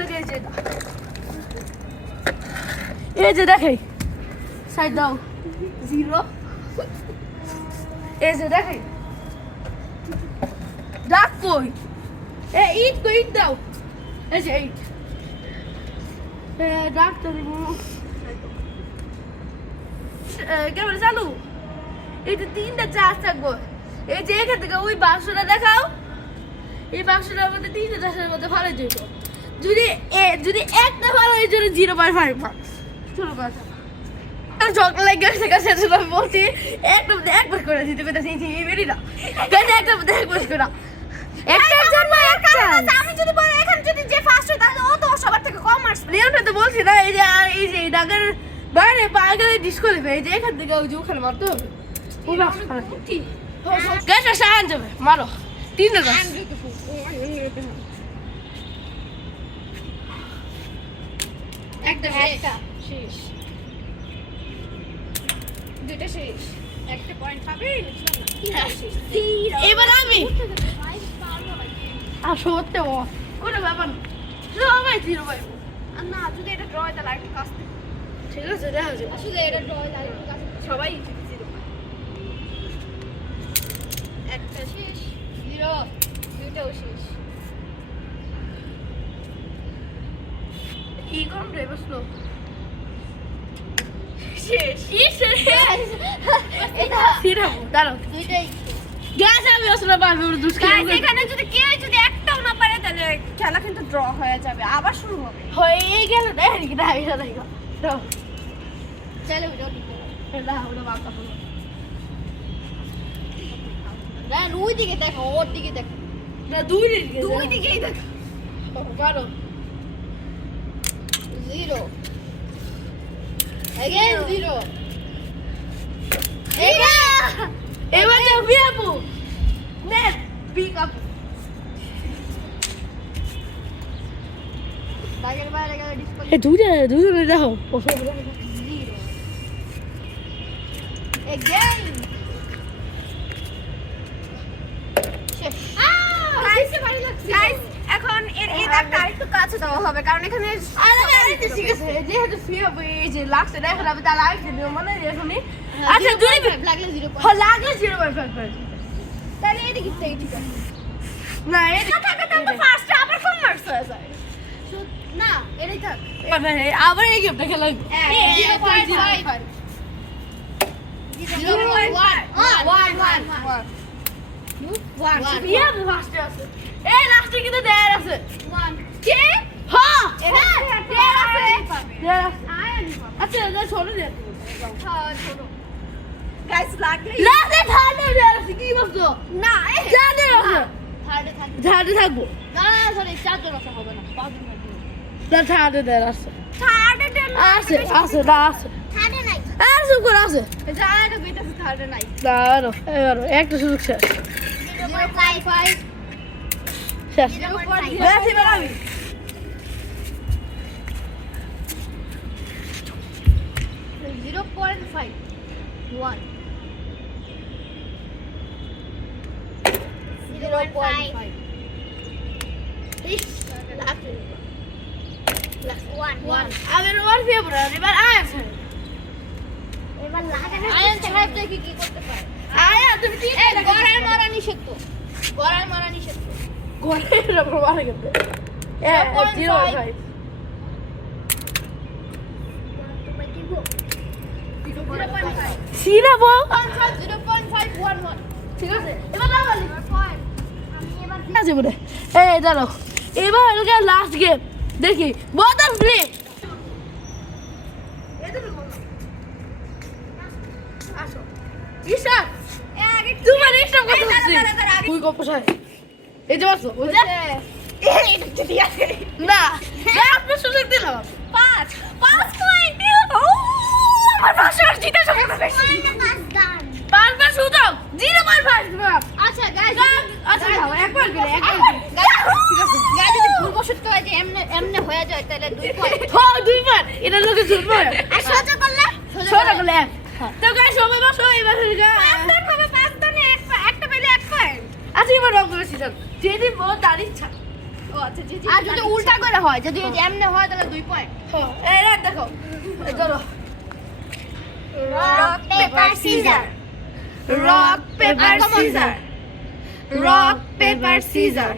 লাগে এই যে দেখে সাইড দাও 0 এই যে দেখে ডাক কই ইট দাও এই যে ইট ডাক তো ক্যামেরা চালু এই যে 3টা চার্জ থাকবো এই যে এখান থেকে ওই বাক্সটা দেখাও এই বাক্সটার মধ্যে 3টা চার্জের মধ্যে ফালাই দিব যদি একটা ভালো এই জন্য 0.5 মার্কস চলো কথা চকলেট লাগে কাছে আমি বলছি একটা মধ্যে একবার করে দিতে পেরেছি এই বেরি না গাইজ একটা মধ্যে একবার করে একটার জন্য একটা আমি যদি বলি এখানে যদি যে ফার্স্ট হয় তাহলে ও তো সবার থেকে কম মার্কস রিয়ানটা তো বলছি না এই যে ডাকের বাইরে পাগলে ডিসকোয়ালিফাই এই যে এখান থেকে ওই যে ওখানে মারতে হবে ওই বাক্স ঠিক গাইজ সাহান যাবে মারো 3টা একটা শেষ দুটো শেষ একটা পয়েন্ট পাবে এবার আমি আসতে কোনো ব্যাপার না সবাই 0 পাইবো আর না যদি এটা ড্র হয় তাহলে আরেকটু কাজ ঠিক আছে দেখা যাবে আসলে এটা ড্র হয় তাহলে একটু কাজ সবাই 0 একটা শেষ 0 দুটোও শেষ কি করব রে বসলো শেষ এটা সিরা দাঁড়াও দুইটাই গ্যাস আমি আসলে পারবে ওর দুষ্কর্ম গাইস এখানে যদি কেউ যদি একটাও না পারে তাহলে খেলা কিন্তু ড্র হয়ে যাবে আবার শুরু হবে হয়ে গেল দেখেন কি না এটা দেখো তো চলো ভিডিও ঠিক এটা ওটা বাবা বলো না ওই দিকে দেখো ওর দিকে দেখো না দুই দিকেই দেখো কারো 0 again 0 এবার যাও বিয়াপু নেট পিক আপ দাগের বাইরে গেলে ডিসপ্লে এ দুইজনে দেখো 0 again গাইস এখন এর দাগটা আরেকটু কাছে দেওয়া হবে কারণ এখানে ঠিক আছে যেহেতু ফিয়াবু এই যে লাগছে দেখো আমি তাহলে আইছে দিও মনে এখনই আচ্ছা দুই লাগলে 0 লাগলে 0.5 করে তাহলে এদিকে থেকে ঠিক আছে না এই থাকে তাহলে ফার্স্ট আবার কম মার্কস হয়ে যায় না এটাই থাক আবার এই গেমটা খেলা 0.5 ফিয়াবু ফার্স্টে আছে এই লাস্টে কিন্তু দেয়ার আছে কে হ্যাঁ এটা দেয়ার আছে দেয়ার আছে আচ্ছা এটা ছোট দেয়ার ছোট গাইস লাগলে থার্ডে দেয়ার আছে কি বলছো না জানে আছে থার্ডে থাকবে থার্ডে থাকবো না সরি চারজন আছে হবে না পাঁচজন থাকবে না থার্ডে দেয়ার আছে থার্ডে আছে না আছে থার্ডে নাই আর সব করে আছে জায়গা কইতাছে থার্ডে নাই দাঁড়ো এবার একটা সুযোগ শেষ 0.5 শেষ 0.5 ব্যাস এবার আমি 0.5 1 0.5 আগের ওয়ার ফেব্রুয়ারি এবার আছে এবার লাগানো আয়ন সাহেব দেখি কি করতে পারে আয়া তুমি তিন গড়ায় মারা নিষিদ্ধ গড়ায় মারা নিষিদ্ধ ঘরের উপর মারা গেছে 0.5 সিরা বল 0.511 ঠিক আছে এবার লাগালি আমি এবার আছে বলে এই দাঁড়াও এবার হলো লাস্ট গেম দেখি বদল ফ্লিপ আসো ঈশা আগে তোমার ঈশা কত হচ্ছে তুই কত সাই এই যে বাসো বুঝলে এটা যদি আসে না আপনি সুযোগ দিলাম 5 পয়েন্ট ও আমার ভাষার জিতা সম্ভব বেশি 5 বার সুযোগ 0.5 আচ্ছা গাইস আচ্ছা যাও একবার করে একবার ঠিক আছে গাইস যদি ভুলবশত হয় যে এমনে হয়ে যায় তাহলে 2 পয়েন্ট হ্যাঁ দুইবার এটা লোকে শুনবো আর সোজা করলে সোজা করলে এক তো গাইস সবাই বসো এবার পাঁচ জন হবে 5 জনে একটা পেলে 1 পয়েন্ট আচ্ছা এবার রং করে সিজন যেদিন বল তার ইচ্ছা ও আচ্ছা জি আর যদি উল্টা করে হয়, যদি এমনি হয় তাহলে 2 পয়েন্ট। হ্যাঁ, এই রাত দেখো। এই ধরো। Rock paper scissor rock paper scissor. Rock paper scissor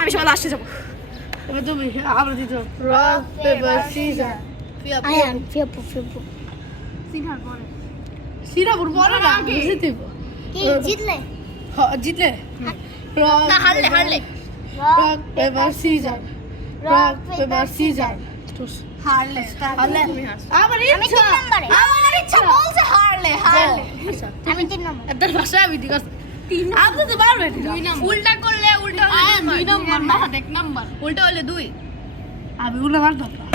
আমি সবাই লাস্টে যাবো এবার তুমি আবার দিছো রক পেপার সিজার। আয়ান ফেপু সিনহার পরে সিরাপুর পরে না আগে। জিতবে। কি জিতলে হ্যাঁ, জিতলে। রক না হারলে rock paper scissor. Rock paper scissor. হারলে হারলে। আবার আমি ইচ্ছা। 3 নম্বরে আমার ইচ্ছা বলছে হারলে আচ্ছা, আমি 3 নম্বর এদের ভাষা আমি ঠিক আছে। আপনি তো পারবেন না। উল্টা করলে উল্টা আয়ান 2 নম্বর না। এক নাম্বার উল্টা হলে 2 আমি উল্টা মারতাম না।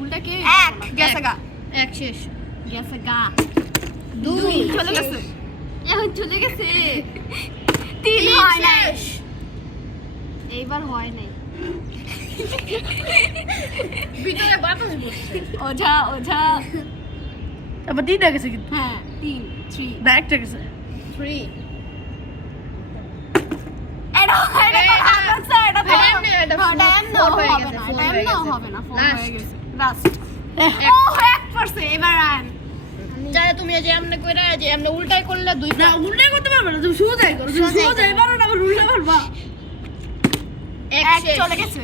উল্টা কি এক গেছে গা এক শেষ গেছে গা 2 চলে গেছে এখন চলে গেছে 3 হয় নাই এইবার হয় নাই ভিতরে বাতাস বসছে ওঝা এবার 3 গেছে কিন্তু। হ্যাঁ 3 3 না একটা গেছে। 3 এটা হবে না 4 হয়ে গেছে লাস্ট ও এক করছে এবার আন চাই তুমি যে এমনি কইরা যে এমনি উল্টাই করলে 2 না উল্টাই করতে পারবে না, তুমি সোজাই করো। তুমি সোজাই পারো না, আবার উল্টা পারবা। এক চলে গেছে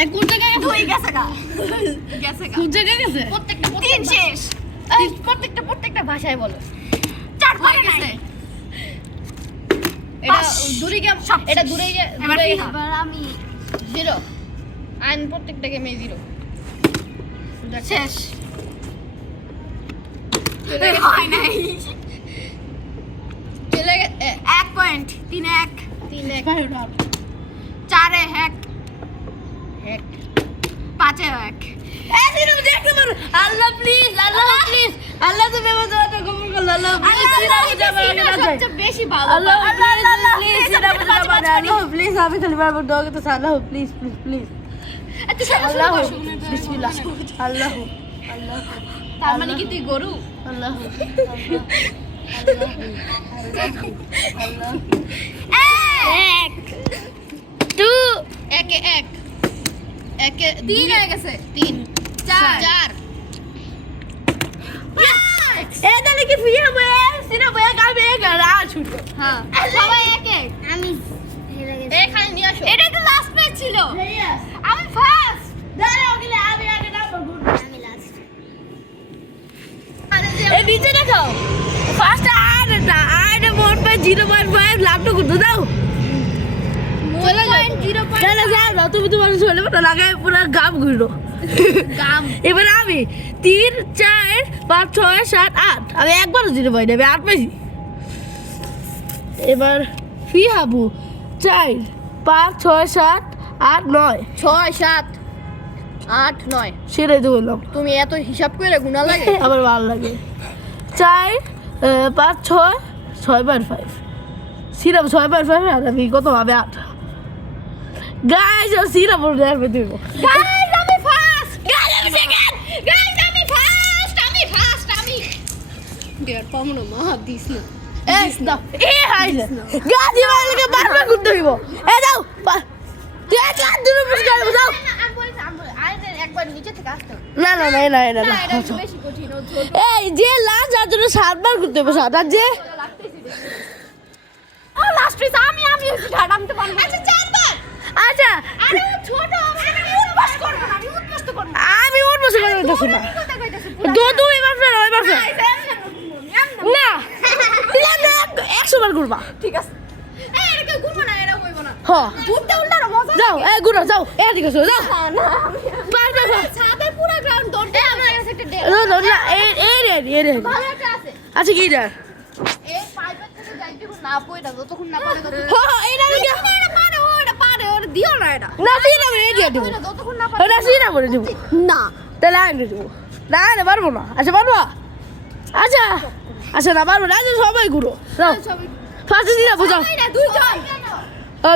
এক কোন জায়গায় গেছে? 2 গেছে গা গেছে গা কোন জায়গায় গেছে? প্রত্যেকটা 3 শেষ প্রত্যেকটা ভাষায় বলো। 4 হয়ে গেছে এটা দূরে গেম, এটা দূরে এবার দূরে কি? এবার আমি 0 আইন প্রত্যেকটা গেমে 0 শেষ হয় নাই চলে গেছে 1 পয়েন্ট 3 1 3 1 4 1 এক 5 1 আল্লাহ প্লিজ আল্লাহ তুমি আমাদের একটা কবুল করো। আল্লাহ সবচেয়ে বেশি ভালো আল্লাহ আল্লাহ প্লিজ আল্লাহ প্লিজ আমি খালি বারবার দোয়া করতেছি। আল্লাহ প্লিজ আল্লাহ বিসমিল্লাহ আল্লাহ তার মানে কি তুই গরু আল্লাহ এক 2 একে 3 হয়ে গেছে 3 4 এটা নাকি ফিরে বয়ে সিনা বয়ে কাবে গড়া ছুটো। হ্যাঁ সবাই এক এক আমি হেরে গেছি এখানে নিয়ে আসো। এটা তো লাস্ট ম্যাচ ছিল আমি ফার্স্ট দাঁড়াও গেলে আমি আগে নাম্বার গুড। আমি লাস্ট এই নিচে দেখো ফার্স্ট আর মোর পে 0.5 লাখ টাকা করতে দাও। চলে যাও 0.5 যাও তুমি তোমার চলে মতো লাগায় পুরো গাম ঘুরো গাম এবার আমি 3 4 5 6 7 8 আমি একবারও 0.5 নেবে 8 পাইছি। এবার ফিহাবু 4 5 6 7 8 9 6 7 8 9 সেটাই তো বললাম। তুমি এত হিসাব করে গুণা লাগে আমার ভালো লাগে 4 5 6 6/5 সিরাপ 6/5 আর আমি কত হবে 8 গাইস সিরাপ ওর দেবে দিব। গাইস আমি ফার্স্ট গাইস আমি সেকেন্ড গাইস আমি ফার্স্ট আমি দেয়ার পামনো মা দিস না এই দাও এ হাইলে গাদি মারলে বারবার করতে হইব। এ দাও তুই এক লাখ দূর পুশ করে দাও। আমি বলছি আরে একবার নিচে থেকে আসতে না না এটা একটু বেশি কঠিন ও ছোট এই যে লাঞ্চ যার জন্য 7 বার করতে হবে 7 আর যে ও লাস্ট রেস আমি হচ্ছি ঠাড আমি তো পারবো আচ্ছা চারবার আচ্ছা আরে ও ছোট আমি উঠবাস করব না আমি উঠবাস তো করব আমি ওর বসে কথা বলতেছি না কথা কইতাছি দো দুই বার ফের ওই বার ফের না না 100 বার করবা ঠিক আছে এই এটা কেউ ঘুরবো না এটা হইব না হ্যাঁ ঘুরতে উল্টা মজা যাও এই গুড়ো যাও এই দিকে যাও যাও না পার পার ছাদে পুরো গ্রাউন্ড দৌড়তে আমার কাছে একটা ডে না এই রে ভালো একটা আছে আচ্ছা কি এটা এই পাইপের থেকে যাইতে না পয়টা যতক্ষণ না পারে ততক্ষণ হ্যাঁ এই না কি এটা পারে ওটা দিও না এটা না তুই না এই দিয়ে দেব ওটা যতক্ষণ না পারে ওটা সিনা বলে দেব না তাহলে আমি দেব না না পারবো না আচ্ছা পারবো আচ্ছা আচ্ছা না পারবো না আচ্ছা সবাই ঘুরো যাও ফার্স্ট দিনা বুঝাও এই না দুইজন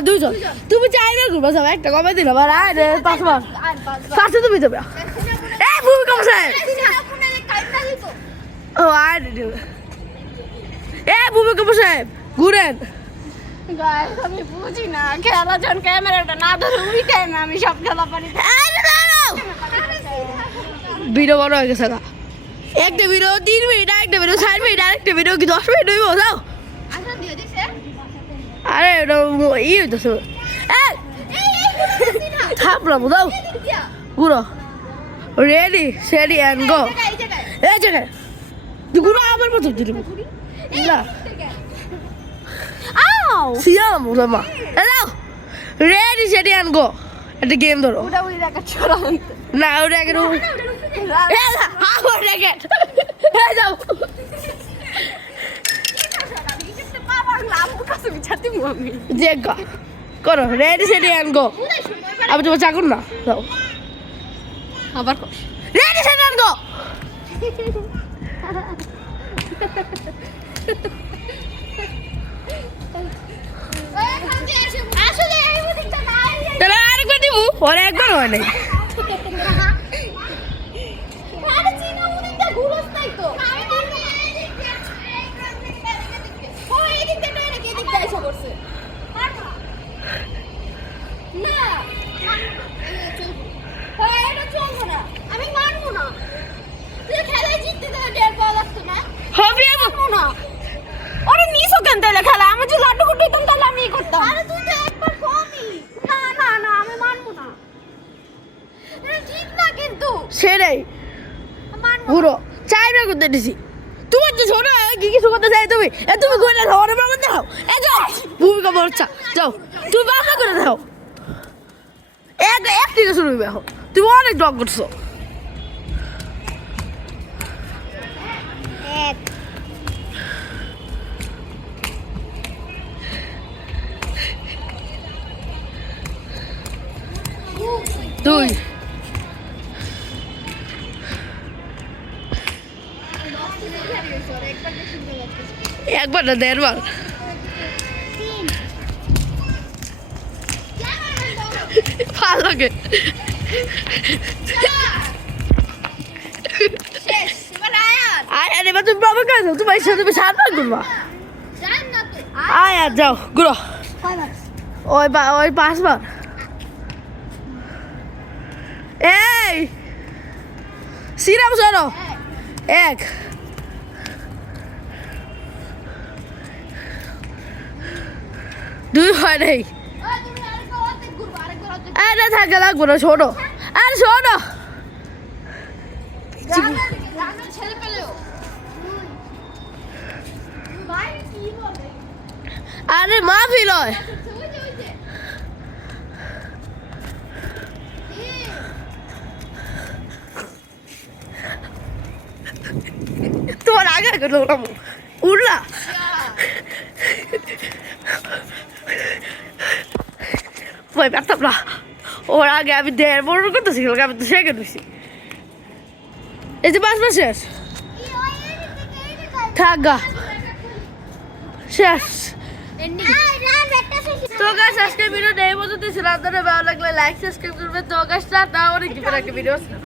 দুইজন তুমি চাইবে ঘুরবো সব একটা কমে দিল আবার আরে 5 বার আর পাঁচবার ফার্স্টে তুমি দেবে এই ভূমিকম্প সাহেব আপনারে কাইটা দিত ও আরে দেবে এই ভূমিকম্প সাহেব ঘুরেন গাইস আমি বুঝি না খেলা যখন ক্যামেরাটা না ধরে উইটে না আমি সব খেলা পারি ভিডিও বড় হয়ে গেছে গা একটা ভিডিও 3 মিনিট একটা ভিডিও 4 মিনিট আরেকটা ভিডিও কি 10 মিনিট হইব যাও আচ্ছা দিয়ে দিছে আরে এটা ই হইতেছে থাপড়াবো দাও ঘুরো রেডি সেডি অ্যান্ড গো এই জায়গায় ঘুরো আমার মতো দিবি না আও সিয়াম ওমা দাও রেডি সেডি অ্যান্ড গো একটা গেম ধরো ওটা ওই জায়গা ছড়া না ওটা কেন আমার র্যাকেট এই যাও জেগা করো রেডি সেডি অ্যান্ড গো আমি তোমার চাকুন না যাও আবার রেডি সেডি অ্যান্ড গো তাহলে আরেকবার দিব ওর একবার হয় নাই আমি মানবো না তুই খেলায় জিততে তো ডের পাওয়া লাগতো না হবে না ওরে নিছো কেন তাহলে খেলা আমি যদি লাড্ডু কুটি দিতাম তাহলে আমি করতাম আরে তুই তো একবার কমই না না না আমি মানবো না এটা ঠিক না কিন্তু সেটাই মানবো ঘুরো চাইবে করতে দিছি তোমার যে ছোট কি কিছু করতে চাই তুমি তুমি কইলে ধরে বাবা দাও এ যাও ভূমিকা বলছা যাও তুমি বাবা করে দাও এক থেকে শুরু হবে এখন তুমি অনেক ডগ করছো এক দুই একবার না 1.5 বার তিন ভালো লাগে শেষ এবার আয়াত আরে এবার তুমি বাবা কাছে তুমি সাথে তুমি 7 বার করবা জান না তুই আয় যাও ঘুরো কয়বার ওই 5 বার এই সিরাম সরো এক দুই হয় নাই ওই তুমি আরেকবার অর্ধেক ঘুরবা আরেকবার অর্ধেক আরে থাকে লাগবো না শোনো আরে শোনো গ্রামের ছেলে পেলেও ভাই কি বলে আরে মাফি লয় ওই যে তোমার আগে আগে দৌড়াবো উড়লা ভয় পেতাম না ওর আগে আমি 1.5 বড় করতেছি আমি তো শেখে দিছি এই যে 5 বার শেষ থাক গা শেষ তো গাছ আজকে ভিডিও নেই বলতে দিয়েছিলাম আপনারা ভালো লাগলে লাইক সাবস্ক্রাইব করবেন তো গাছ না অনেক ডিফারেন্ট ভিডিও